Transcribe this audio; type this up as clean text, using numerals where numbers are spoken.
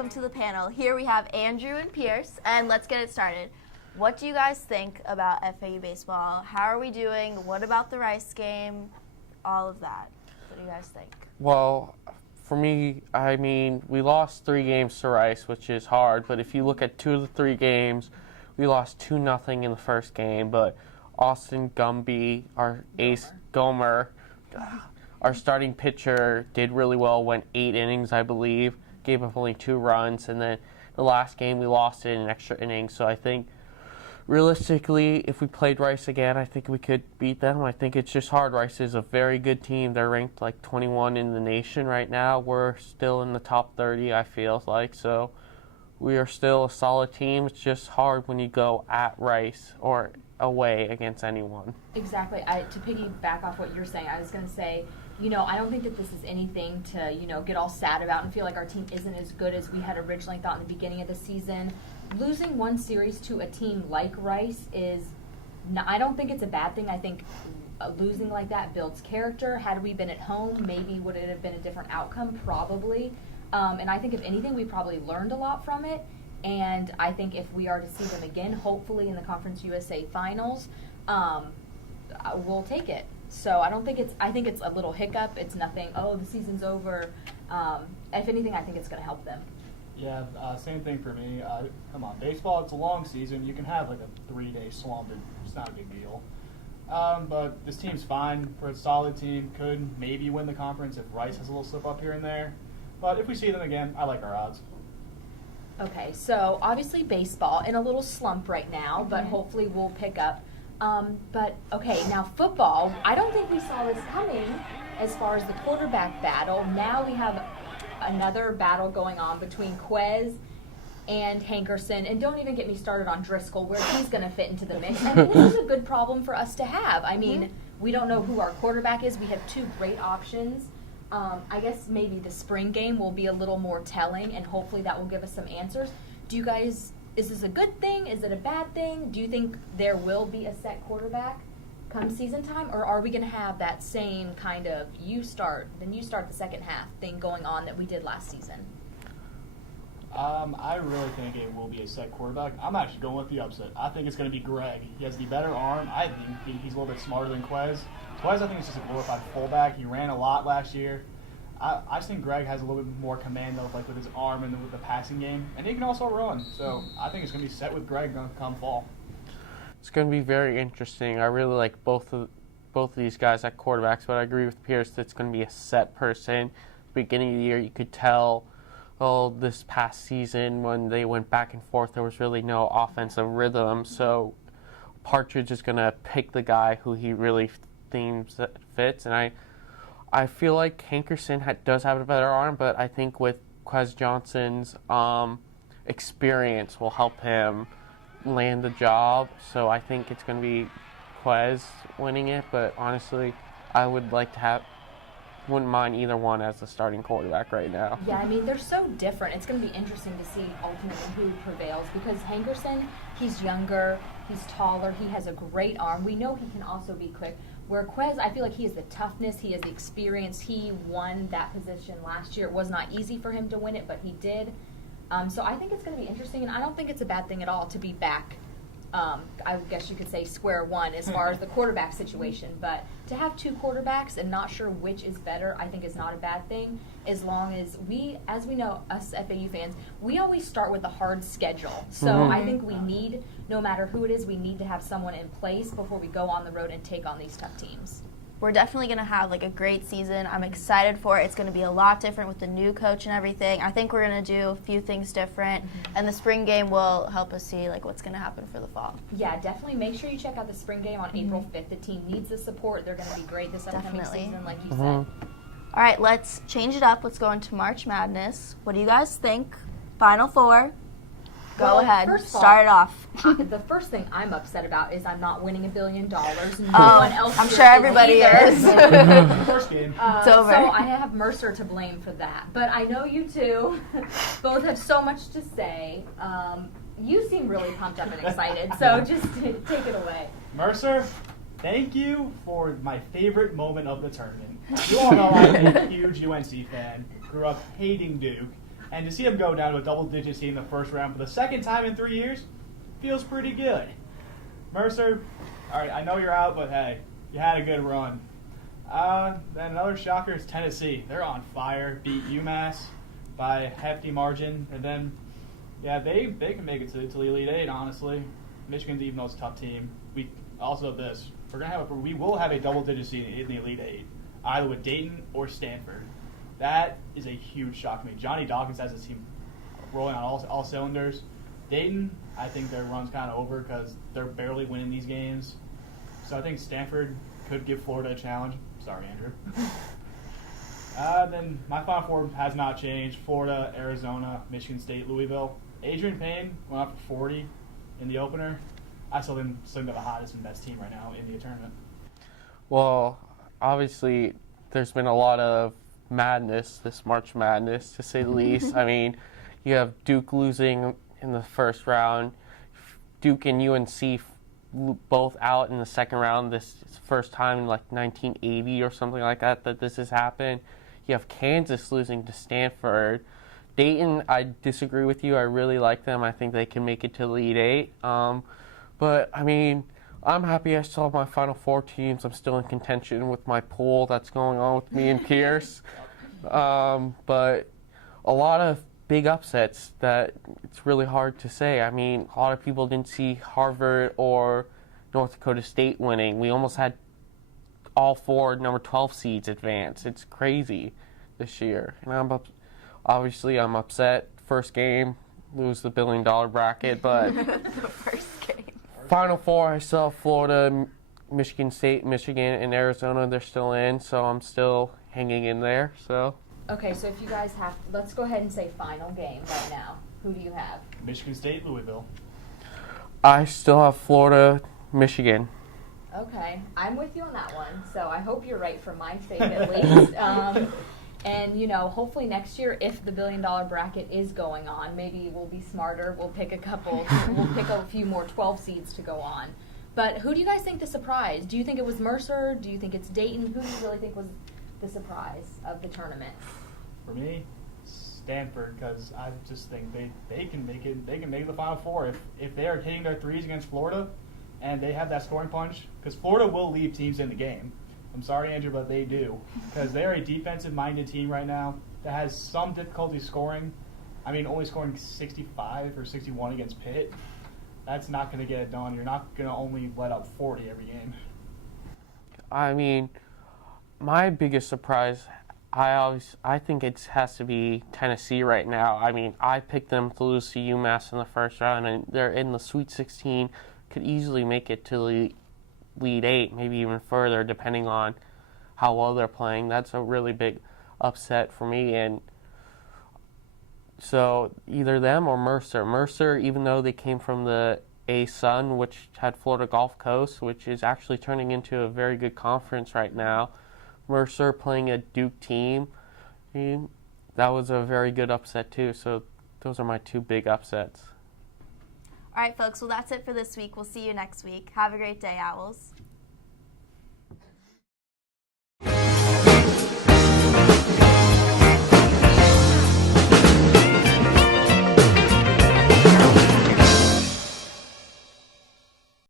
welcome to the panel. Here we have Andrew and Pierce, and let's get it started. What do you guys think about FAU baseball? How are we doing? What about the Rice game? All of that. What do you guys think? Well, for me, I mean, we lost 3 games to Rice, which is hard, but if you look at 2 of the 3 games, we lost 2-0 in the first game, but Austin Gumby, our ace, Gomer, our starting pitcher, did really well, went 8 innings, I believe, gave up only 2 runs, and then the last game we lost it in extra innings. So I think realistically, if we played Rice again, I think we could beat them. I think it's just hard. Rice is a very good team. They're ranked like 21 in the nation right now. We're still in the top 30, I feel like. So we are still a solid team. It's just hard when you go at Rice or away against anyone. Exactly. To piggyback off what you're saying, I was going to say, I don't think that this is anything to, get all sad about and feel like our team isn't as good as we had originally thought in the beginning of the season. Losing one series to a team like Rice I don't think it's a bad thing. I think losing like that builds character. Had we been at home, maybe would it have been a different outcome? Probably. And I think if anything, we probably learned a lot from it. And I think if we are to see them again, hopefully in the Conference USA Finals, we'll take it. So I think it's a little hiccup. It's nothing, the season's over. If anything, I think it's going to help them. Yeah, same thing for me. Come on, baseball, it's a long season. You can have like a 3-day slump, and it's not a big deal. But this team's fine. We're a solid team. Could maybe win the conference if Rice has a little slip up here and there. But if we see them again, I like our odds. Okay, so obviously baseball in a little slump right now, but hopefully we'll pick up. But okay, now football, I don't think we saw this coming as far as the quarterback battle. Now we have another battle going on between Quez and Hankerson, and don't even get me started on Driscoll, where he's going to fit into the mix. I mean, this is a good problem for us to have. I mean, we don't know who our quarterback is. We have 2 great options. I guess maybe the spring game will be a little more telling, and hopefully that will give us some answers. Is this a good thing? Is it a bad thing? Do you think there will be a set quarterback come season time, or are we going to have that same kind of you start the second half thing going on that we did last season? I really think it will be a set quarterback. I'm actually going with the upset. I think it's going to be Greg. He has the better arm. I think he's a little bit smarter than Quez. Quez, I think, is just a glorified fullback. He ran a lot last year. I just think Greg has a little bit more command with his arm and with the passing game, and he can also run. So I think it's going to be set with Greg come fall. It's going to be very interesting. I really like both of these guys at quarterbacks, but I agree with Pierce that it's going to be a set person. Beginning of the year, you could tell, this past season when they went back and forth, there was really no offensive rhythm. So Partridge is going to pick the guy who he really thinks that fits, and I feel like Hankerson does have a better arm, but I think with Quez Johnson's experience will help him land the job. So I think it's going to be Quez winning it, but honestly, I wouldn't mind either one as the starting quarterback right now. Yeah, I mean, they're so different. It's going to be interesting to see ultimately who prevails, because Hankerson, he's younger, he's taller, he has a great arm. We know he can also be quick. Where Quez, I feel like he has the toughness, he has the experience. He won that position last year. It was not easy for him to win it, but he did. So I think it's going to be interesting, and I don't think it's a bad thing at all to be back, I guess you could say, square one as far as the quarterback situation. But to have 2 quarterbacks and not sure which is better, I think is not a bad thing, as long as we know, us FAU fans, we always start with a hard schedule. So I think we need, no matter who it is, we need to have someone in place before we go on the road and take on these tough teams. We're definitely going to have a great season. I'm excited for it. It's going to be a lot different with the new coach and everything. I think we're going to do a few things different, and the spring game will help us see what's going to happen for the fall. Yeah, definitely make sure you check out the spring game on April 5th. The team needs the support. They're going to be great this upcoming season, like you said. All right, let's change it up. Let's go into March Madness. What do you guys think? Final 4. Go ahead. Start it off. The first thing I'm upset about is I'm not winning $1 billion. No one else. I'm sure everybody is. First game. It's over. So I have Mercer to blame for that. But I know you two both have so much to say. You seem really pumped up and excited. So just take it away. Mercer, thank you for my favorite moment of the tournament. You all know I'm a huge UNC fan. Grew up hating Duke. And to see them go down to a double-digit seed in the first round for the second time in 3 years feels pretty good. Mercer, all right, I know you're out, but hey, you had a good run. Then another shocker is Tennessee. They're on fire, beat UMass by a hefty margin. And then, yeah, they can make it to the Elite Eight, honestly. Michigan's even though it's a tough team. We will have a double-digit seed in the Elite Eight, either with Dayton or Stanford. That is a huge shock to me. Johnny Dawkins has his team rolling on all cylinders. Dayton, I think their run's kind of over because they're barely winning these games. So I think Stanford could give Florida a challenge. Sorry, Andrew. Then my Final Four has not changed. Florida, Arizona, Michigan State, Louisville. Adrian Payne went up for 40 in the opener. I still think they're the hottest and best team right now in the tournament. Well, obviously, there's been a lot of madness, this March Madness, to say the least. I mean, you have Duke losing in the first round, Duke and UNC both out in the second round. This is the first time in like 1980 or something like that this has happened. You have Kansas losing to Stanford. Dayton, I disagree with you. I really like them. I think they can make it to the Elite Eight. But, I mean, I'm happy I still have my Final Four teams. I'm still in contention with my pool that's going on with me and Pierce. But a lot of big upsets that it's really hard to say. I mean, a lot of people didn't see Harvard or North Dakota State winning. We almost had all four number 12 seeds advance. It's crazy this year. And obviously I'm upset. First game, lose the $1 billion bracket, but The first game. Final Four, I still have Florida, Michigan State, Michigan, and Arizona. They're still in, so I'm still hanging in there. So. Okay, so if you guys have, let's go ahead and say final game right now. Who do you have? Michigan State, Louisville. I still have Florida, Michigan. Okay, I'm with you on that one. So I hope you're right for my sake at least. And, you know, hopefully next year, if the $1 billion bracket is going on, maybe we'll be smarter. We'll pick a few more 12 seeds to go on. But who do you guys think the surprise? Do you think it was Mercer? Do you think it's Dayton? Who do you really think was the surprise of the tournament? For me, Stanford, because I just think they can make it. They can make the Final Four if they are hitting their threes against Florida, and they have that scoring punch. Because Florida will leave teams in the game. I'm sorry, Andrew, but they do. Because they're a defensive-minded team right now that has some difficulty scoring. I mean, only scoring 65 or 61 against Pitt. That's not going to get it done. You're not going to only let up 40 every game. I mean, my biggest surprise, I think it has to be Tennessee right now. I mean, I picked them to lose to UMass in the first round, and they're in the Sweet 16, could easily make it to the Elite Eight, maybe even further, depending on how well they're playing. That's a really big upset for me, and so either them or Mercer. Mercer, even though they came from the A-Sun, which had Florida Gulf Coast, which is actually turning into a very good conference right now, Mercer playing a Duke team, that was a very good upset too. So those are my two big upsets. All right, folks. Well, that's it for this week. We'll see you next week. Have a great day, Owls.